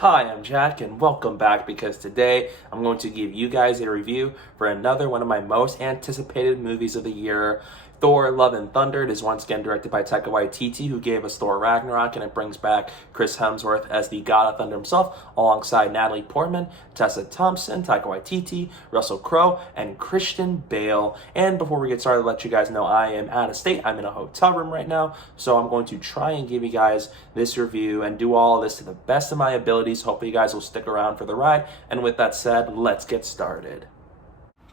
Hi, I'm Jack, and welcome back because today I'm going to give you guys a review for another one of my most anticipated movies of the year, Thor Love and Thunder. It is once again directed by Taika Waititi, who gave us Thor Ragnarok, and it brings back Chris Hemsworth as the God of Thunder himself, alongside Natalie Portman, Tessa Thompson, Taika Waititi, Russell Crowe, and Christian Bale. And before we get started, let you guys know I am out of state. I'm in a hotel room right now, so I'm going to try and give you guys this review and do all of this to the best of my abilities. Hopefully you guys will stick around for the ride. And with that said, let's get started.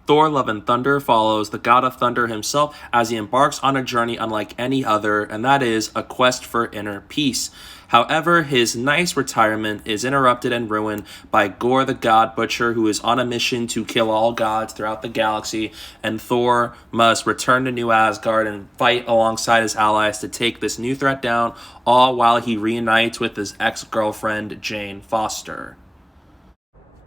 Thor Love and Thunder follows the God of Thunder himself as he embarks on a journey unlike any other, and that is a quest for inner peace. However, his nice retirement is interrupted and ruined by Gorr the God Butcher, who is on a mission to kill all gods throughout the galaxy, and Thor must return to New Asgard and fight alongside his allies to take this new threat down, all while he reunites with his ex-girlfriend, Jane Foster.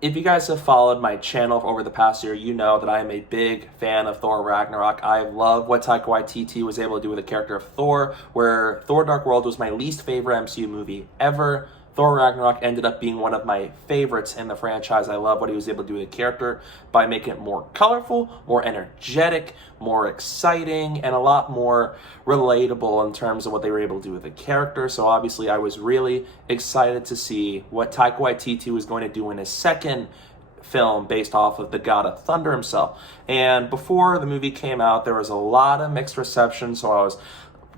If you guys have followed my channel over the past year, you know that I am a big fan of Thor Ragnarok. I love what Taika Waititi was able to do with the character of Thor, where Thor Dark World was my least favorite MCU movie ever. Thor Ragnarok ended up being one of my favorites in the franchise. I love what he was able to do with the character by making it more colorful, more energetic, more exciting, and a lot more relatable in terms of what they were able to do with the character. So obviously I was really excited to see what Taika Waititi was going to do in his second film based off of the God of Thunder himself. And before the movie came out, there was a lot of mixed reception, so I was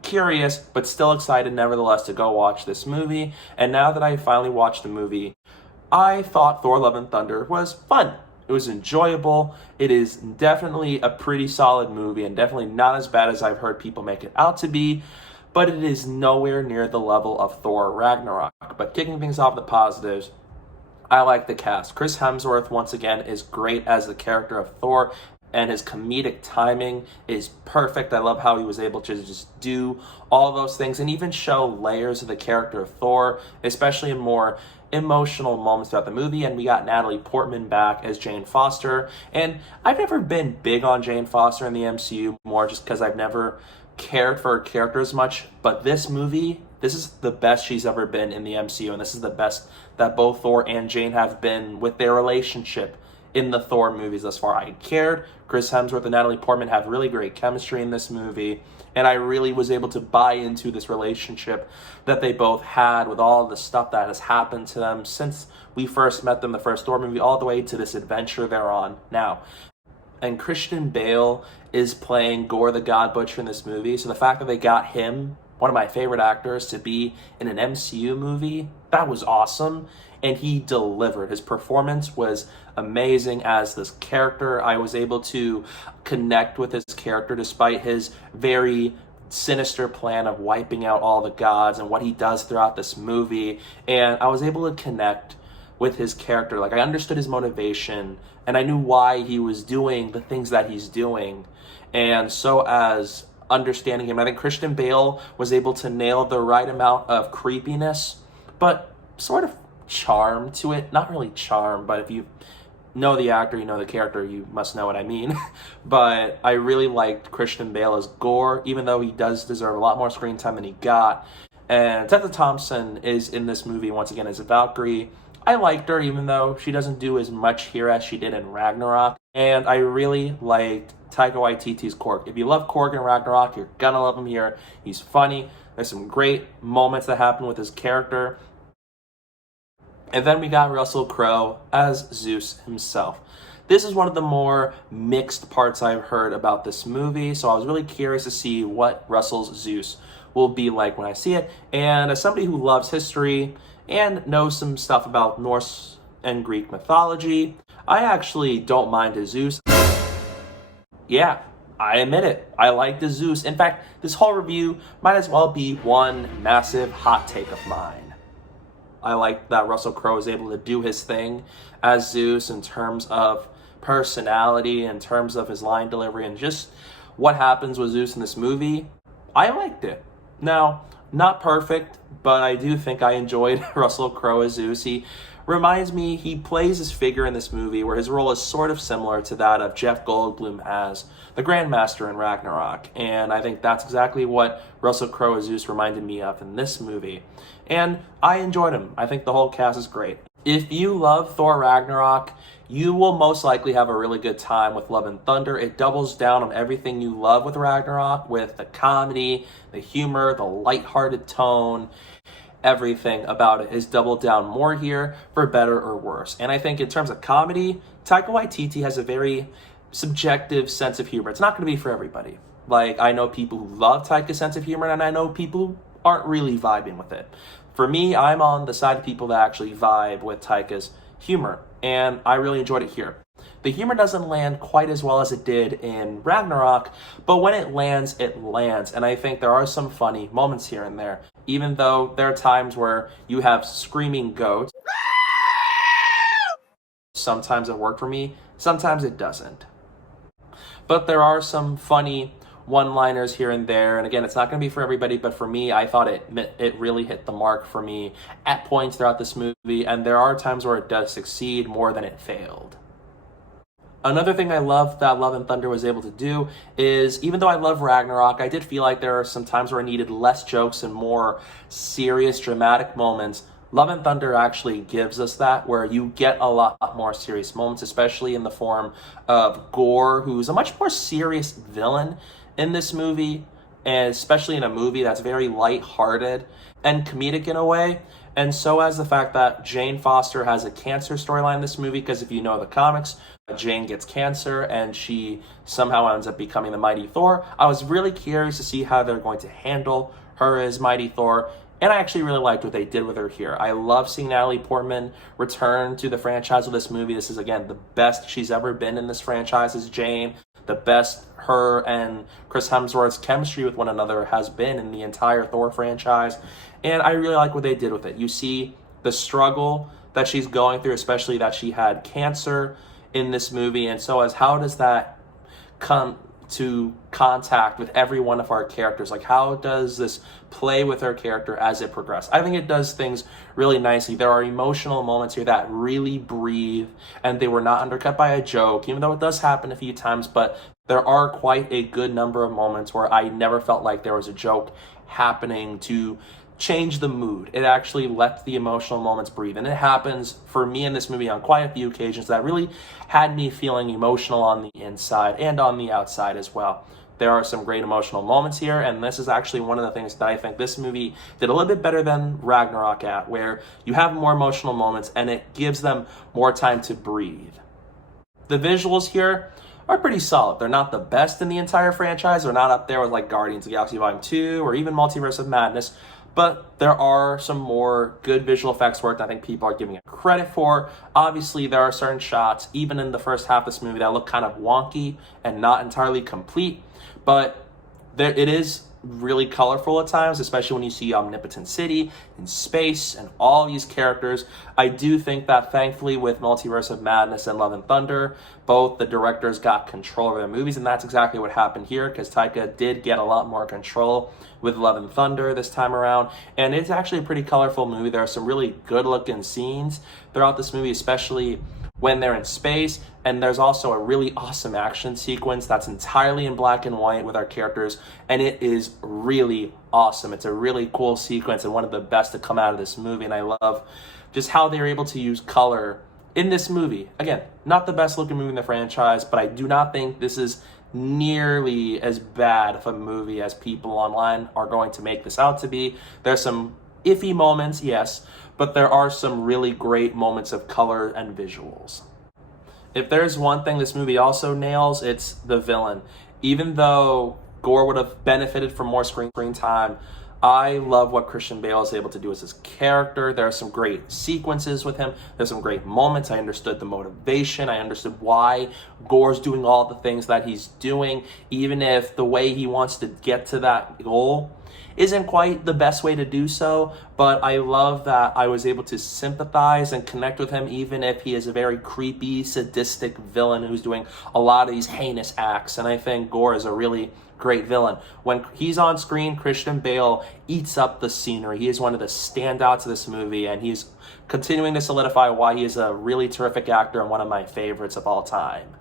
curious but still excited nevertheless to go watch this movie. And now that I finally watched the movie, I thought Thor Love and Thunder was fun. It was enjoyable. It is definitely a pretty solid movie and definitely not as bad as I've heard people make it out to be, but it is nowhere near the level of Thor Ragnarok. But kicking things off the positives, I like the cast. Chris Hemsworth once again is great as the character of Thor, and his comedic timing is perfect. I love how he was able to just do all those things and even show layers of the character of Thor, especially in more emotional moments throughout the movie. And we got Natalie Portman back as Jane Foster. And I've never been big on Jane Foster in the MCU, more just because I've never cared for her character as much. But this movie, this is the best she's ever been in the MCU, and this is the best that both Thor and Jane have been with their relationship in the Thor movies thus far. I cared. Chris Hemsworth and Natalie Portman have really great chemistry in this movie, and I really was able to buy into this relationship that they both had with all the stuff that has happened to them since we first met them, the first Thor movie, all the way to this adventure they're on now. And Christian Bale is playing Gorr the God Butcher in this movie, so the fact that they got him, one of my favorite actors, to be in an MCU movie, that was awesome. And he delivered. His performance was amazing as this character. I was able to connect with his character despite his very sinister plan of wiping out all the gods and what he does throughout this movie. And I was able to connect with his character. Like, I understood his motivation and I knew why he was doing the things that he's doing. And so as understanding him, I think Christian Bale was able to nail the right amount of creepiness, but sort of charm to it. Not really charm, but if you know the actor, you know the character, you must know what I mean. But I really liked Christian Bale as Gorr, even though he does deserve a lot more screen time than he got. And Tessa Thompson is in this movie once again as a Valkyrie. I liked her, even though she doesn't do as much here as she did in Ragnarok. And I really liked Taika Waititi's Korg. If you love Korg in Ragnarok, you're gonna love him here. He's funny. There's some great moments that happen with his character. And then we got Russell Crowe as Zeus himself. This is one of the more mixed parts I've heard about this movie, so I was really curious to see what Russell's Zeus will be like when I see it. And as somebody who loves history and knows some stuff about Norse and Greek mythology, I actually don't mind his Zeus. Yeah, I admit it. I like the Zeus. In fact, this whole review might as well be one massive hot take of mine. I like that Russell Crowe is able to do his thing as Zeus in terms of personality, in terms of his line delivery, and just what happens with Zeus in this movie. I liked it. Now, not perfect, but I do think I enjoyed Russell Crowe as Zeus. He reminds me, he plays his figure in this movie where his role is sort of similar to that of Jeff Goldblum as the Grandmaster in Ragnarok. And I think that's exactly what Russell Crowe as Zeus reminded me of in this movie. And I enjoyed him. I think the whole cast is great. If you love Thor Ragnarok, you will most likely have a really good time with Love and Thunder. It doubles down on everything you love with Ragnarok, with the comedy, the humor, the lighthearted tone. Everything about it is doubled down more here, for better or worse. And I think in terms of comedy, Taika Waititi has a very subjective sense of humor. It's not going to be for everybody. Like, I know people who love Taika's sense of humor, and I know people who aren't really vibing with it. For me, I'm on the side of people that actually vibe with Taika's humor, and I really enjoyed it here. The humor doesn't land quite as well as it did in Ragnarok, but when it lands, and I think there are some funny moments here and there, even though there are times where you have screaming goats. Sometimes it worked for me, sometimes it doesn't. But there are some funny one-liners here and there, and again, it's not going to be for everybody, but for me, I thought it really hit the mark for me at points throughout this movie, and there are times where it does succeed more than it failed. Another thing I love that Love and Thunder was able to do is, even though I love Ragnarok, I did feel like there are some times where I needed less jokes and more serious, dramatic moments. Love and Thunder actually gives us that, where you get a lot more serious moments, especially in the form of Gorr, who's a much more serious villain in this movie, and especially in a movie that's very lighthearted and comedic in a way. And so as the fact that Jane Foster has a cancer storyline in this movie, because if you know the comics, Jane gets cancer and she somehow ends up becoming the Mighty Thor. I was really curious to see how they're going to handle her as Mighty Thor, and I actually really liked what they did with her here. I love seeing Natalie Portman return to the franchise with this movie. This is, again, the best she's ever been in this franchise as Jane. The best her and Chris Hemsworth's chemistry with one another has been in the entire Thor franchise. And I really like what they did with it. You see the struggle that she's going through, especially that she had cancer in this movie. And so as how does that come to contact with every one of our characters? Like, how does this play with her character as it progresses? I think it does things really nicely. There are emotional moments here that really breathe, and they were not undercut by a joke, even though it does happen a few times, but there are quite a good number of moments where I never felt like there was a joke happening to change the mood. It actually let the emotional moments breathe, and it happens for me in this movie on quite a few occasions that really had me feeling emotional on the inside and on the outside as well. There are some great emotional moments here, and this is actually one of the things that I think this movie did a little bit better than Ragnarok at, where you have more emotional moments and it gives them more time to breathe. The visuals here are pretty solid. They're not the best in the entire franchise. They're not up there with like Guardians of the Galaxy Volume 2 or even Multiverse of Madness, but there are some more good visual effects work that I think people are giving it credit for. Obviously, there are certain shots, even in the first half of this movie, that look kind of wonky and not entirely complete, but it is really colorful at times, especially when you see Omnipotent City in space and all these characters. I do think that thankfully with Multiverse of Madness and Love and Thunder, both the directors got control over their movies, and that's exactly what happened here, because Taika did get a lot more control with Love and Thunder this time around, and it's actually a pretty colorful movie. There are some really good looking scenes throughout this movie, especially when they're in space, and there's also a really awesome action sequence that's entirely in black and white with our characters, and it is really awesome. It's a really cool sequence and one of the best to come out of this movie, and I love just how they're able to use color in this movie. Again, not the best looking movie in the franchise, but I do not think this is nearly as bad of a movie as people online are going to make this out to be. There's some iffy moments, yes, but there are some really great moments of color and visuals. If there's one thing this movie also nails, it's the villain. Even though Gorr would have benefited from more screen time, I love what Christian Bale is able to do as his character. There are some great sequences with him. There's some great moments. I understood the motivation. I understood why Gorr's doing all the things that he's doing, even if the way he wants to get to that goal isn't quite the best way to do so. But I love that I was able to sympathize and connect with him, even if he is a very creepy, sadistic villain who's doing a lot of these heinous acts. And I think Gorr is a really great villain. When he's on screen, Christian Bale eats up the scenery. He is one of the standouts of this movie, and he's continuing to solidify why he is a really terrific actor and one of my favorites of all time.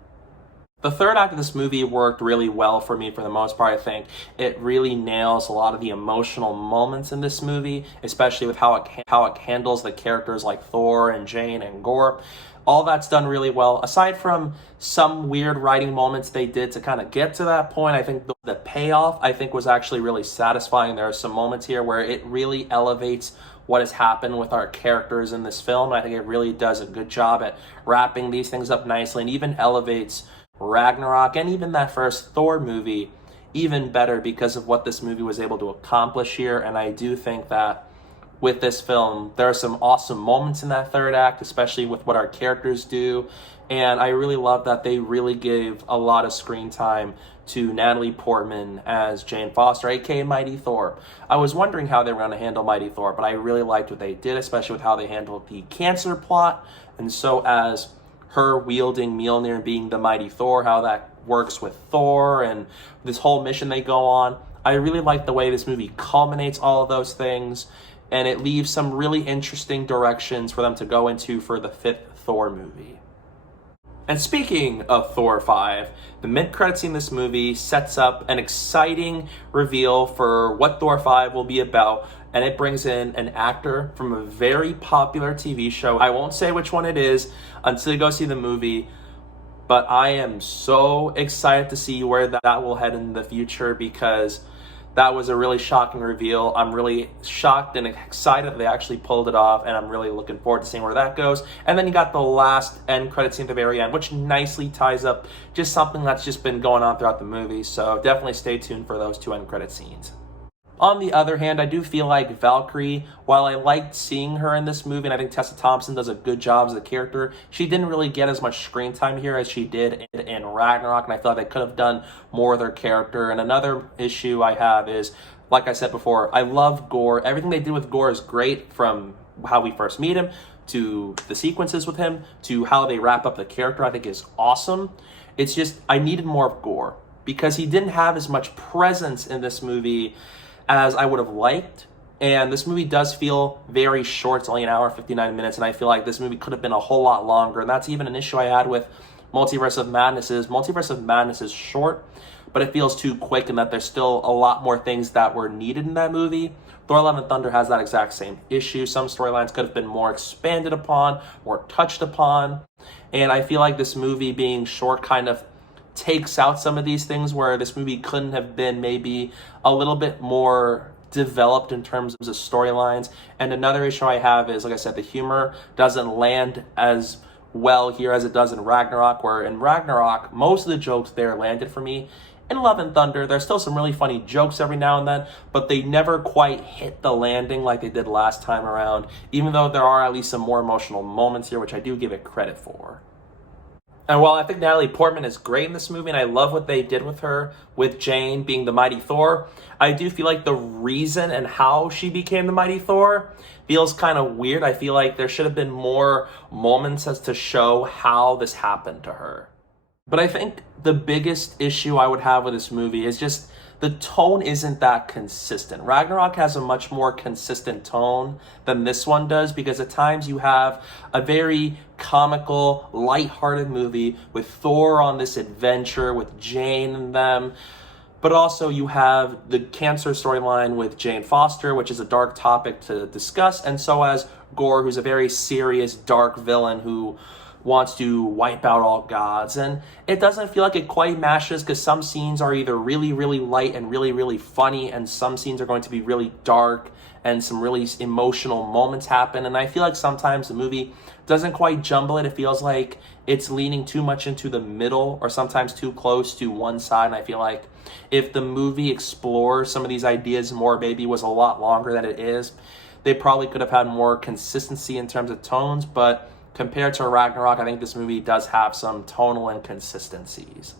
The third act of this movie worked really well for me for the most part. I think it really nails a lot of the emotional moments in this movie, especially with how it handles the characters like Thor and Jane and Gorr. All that's done really well. Aside from some weird writing moments they did to kind of get to that point, I think the payoff, I think, was actually really satisfying. There are some moments here where it really elevates what has happened with our characters in this film. I think it really does a good job at wrapping these things up nicely and even elevates Ragnarok and even that first Thor movie even better because of what this movie was able to accomplish here. And I do think that with this film, there are some awesome moments in that third act, especially with what our characters do. And I really love that they really gave a lot of screen time to Natalie Portman as Jane Foster, aka Mighty Thor. I was wondering how they were going to handle Mighty Thor, but I really liked what they did, especially with how they handled the cancer plot. And so as her wielding Mjolnir and being the Mighty Thor, how that works with Thor and this whole mission they go on. I really like the way this movie culminates all of those things, and it leaves some really interesting directions for them to go into for the fifth Thor movie. And speaking of Thor 5, the mid-credits scene in this movie sets up an exciting reveal for what Thor 5 will be about, and it brings in an actor from a very popular TV show. I won't say which one it is until you go see the movie, but I am so excited to see where that will head in the future because that was a really shocking reveal. I'm really shocked and excited that they actually pulled it off, and I'm really looking forward to seeing where that goes. And then you got the last end credit scene at the very end, which nicely ties up just something that's just been going on throughout the movie. So definitely stay tuned for those two end credit scenes. On the other hand, I do feel like Valkyrie, while I liked seeing her in this movie, and I think Tessa Thompson does a good job as a character, she didn't really get as much screen time here as she did in Ragnarok, and I feel like they could have done more with her character. And another issue I have is, like I said before, I love Gorr. Everything they did with Gorr is great, from how we first meet him, to the sequences with him, to how they wrap up the character, I think is awesome. It's just, I needed more of Gorr, because he didn't have as much presence in this movie as I would have liked. And this movie does feel very short. It's only an hour and 59 minutes, and I feel like this movie could have been a whole lot longer. And that's even an issue I had with Multiverse of Madness is short, but it feels too quick, and that there's still a lot more things that were needed in that movie. Thor Love and Thunder has that exact same issue. Some storylines could have been more expanded upon, more touched upon. And I feel like this movie being short kind of takes out some of these things, where this movie couldn't have been maybe a little bit more developed in terms of storylines. And another issue I have is, like I said, the humor doesn't land as well here as it does in Ragnarok, where in Ragnarok, most of the jokes there landed for me. In Love and Thunder, there's still some really funny jokes every now and then, but they never quite hit the landing like they did last time around, even though there are at least some more emotional moments here, which I do give it credit for. And while I think Natalie Portman is great in this movie, and I love what they did with her, with Jane being the Mighty Thor, I do feel like the reason and how she became the Mighty Thor feels kind of weird. I feel like there should have been more moments as to show how this happened to her. But I think the biggest issue I would have with this movie is just the tone isn't that consistent. Ragnarok has a much more consistent tone than this one does, because at times you have a very comical, lighthearted movie with Thor on this adventure with Jane and them. But also you have the cancer storyline with Jane Foster, which is a dark topic to discuss, and so as Gorr, who's a very serious, dark villain who wants to wipe out all gods. And it doesn't feel like it quite matches, because some scenes are either really, really light and really, really funny, and some scenes are going to be really dark and some really emotional moments happen. And I feel like sometimes the movie doesn't quite jumble it. It feels like it's leaning too much into the middle, or sometimes too close to one side. And I feel like if the movie explores some of these ideas more, maybe was a lot longer than it is, they probably could have had more consistency in terms of tones. But compared to Ragnarok, I think this movie does have some tonal inconsistencies.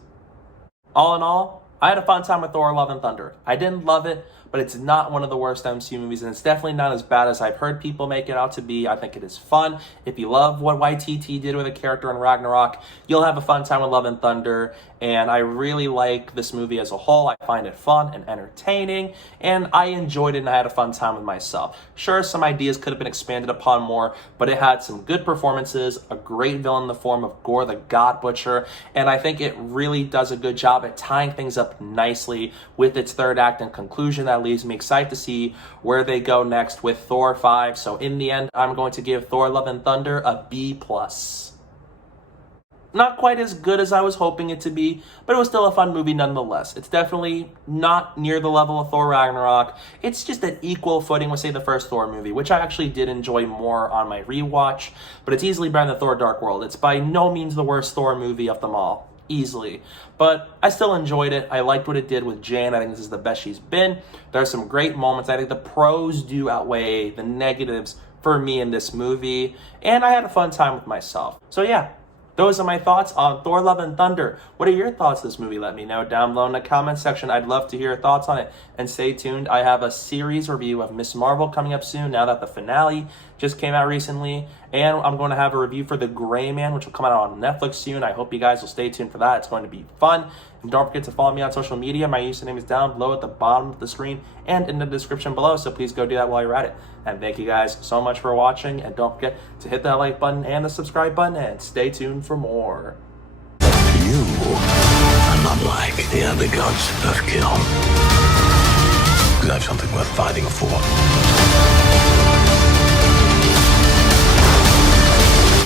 All in all, I had a fun time with Thor Love and Thunder. I didn't love it, but it's not one of the worst MCU movies, and it's definitely not as bad as I've heard people make it out to be. I think it is fun. If you love what Waititi did with a character in Ragnarok, you'll have a fun time with Love and Thunder, and I really like this movie as a whole. I find it fun and entertaining, and I enjoyed it, and I had a fun time with myself. Sure, some ideas could have been expanded upon more, but it had some good performances, a great villain in the form of Gorr the God Butcher, and I think it really does a good job at tying things up nicely with its third act and conclusion. That leaves me excited to see where they go next with Thor 5. So in the end, I'm going to give Thor Love and Thunder a B+. Not quite as good as I was hoping it to be, but it was still a fun movie nonetheless. It's definitely not near the level of Thor Ragnarok. It's just at equal footing with, say, the first Thor movie, which I actually did enjoy more on my rewatch, but it's easily better than Thor Dark World. It's by no means the worst Thor movie of them all. Easily. But I still enjoyed it. I liked what it did with Jane. I think this is the best she's been. There are some great moments. I think the pros do outweigh the negatives for me in this movie, and I had a fun time with myself. So yeah, those are my thoughts on Thor Love and Thunder. What are your thoughts on this movie? Let me know down below in the comments section. I'd love to hear your thoughts on it. And stay tuned. I have a series review of Ms. Marvel coming up soon now that the finale just came out recently. And I'm going to have a review for The Gray Man, which will come out on Netflix soon. I hope you guys will stay tuned for that. It's going to be fun. And don't forget to follow me on social media. My username is down below at the bottom of the screen and in the description below. So please go do that while you're at it. And thank you guys so much for watching. And don't forget to hit that like button and the subscribe button. And stay tuned for more. You are not like the other gods of kill. Because I have something worth fighting for.